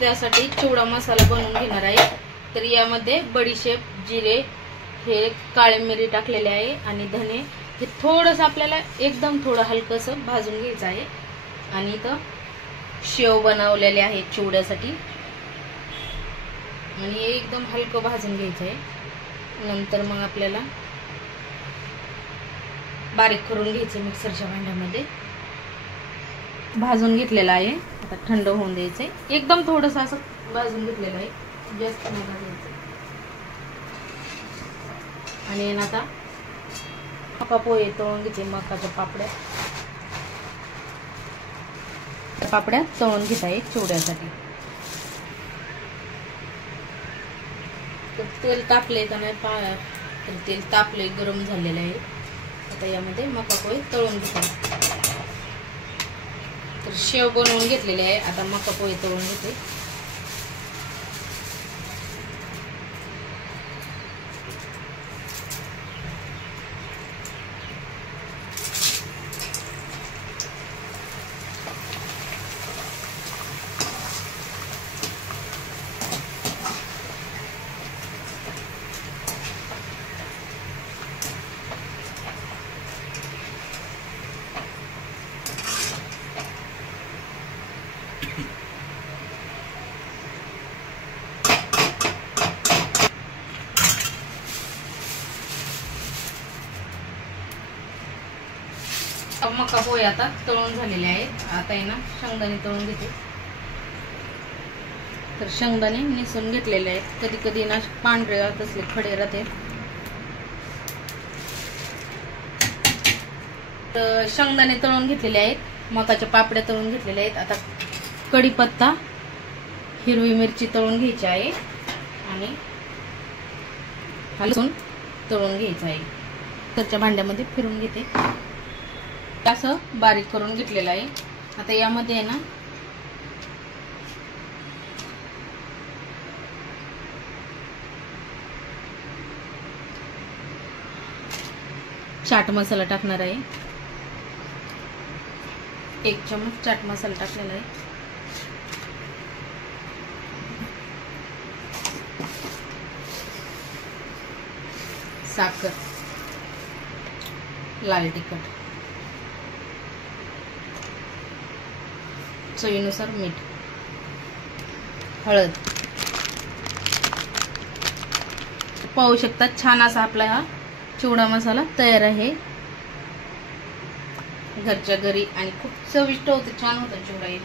त्यासाठी चिवडा मसाला बनवून घेणार आहे। तर यामध्ये बडीशेप, जिरे, हे काळे मिरी टाकलेले आहे आणि धने हे थोडंसं आपल्याला एकदम थोडं हलकंसं भाजून घ्यायचं आहे। आणि इथं शेव बनवलेले आहे चिवड्यासाठी आणि हे एकदम हलकं भाजून घ्यायचं आहे। नंतर मग आपल्याला बारीक करून घ्यायचं मिक्सरच्या भांड्यामध्ये। भाजून घेतलेला आहे, आता थंड होऊन द्यायचंय। एकदम थोडंसं असं भाजून घेतलेलं आहे, जास्त नाही भाजायचं। आणि आता मका पोहे तळून घेते, मकाच्या पापड्या तळून घेत आहे चिवड्यासाठी। तर तेल तापले का नाही तर तेल तापले, गरम झालेलं आहे। आता यामध्ये मका पोहे तळून घेते। तर शेव बनवून घेतलेले आहे, आता मका पोहे तळून घेते। मका पोहे आता तळून झालेले आहेत। आता आहे ना शेंगदाणे तळून घेते। तर शेंगदाणे निसून घेतलेले आहेत, कधी कधी ना पांढरे असले खडे राहते। तर शेंगदाणे तळून घेतलेले आहेत, मकाच्या पापड्या तळून घेतलेल्या आहेत। आता कढीपत्ता, हिरवी मिरची तळून घ्यायची आहे आणि लसूण तळून घ्यायचं आहे। मिक्सरच्या भांड्यामध्ये फिरून घेते, असं बारीक करून घेतलेलं आहे। आता यामध्ये आहे ना चाट मसाला टाकणार आहे, 1 चमच चाट मसाला टाकलेला आहे। साखर, लाल तिखट, चवीनुसार मीठ, हळद। पाहू शकता छान असा आपला हा चिवडा मसाला तयार आहे घरच्या घरी आणि खूप चविष्ट होते, छान होतं चिवडा हे।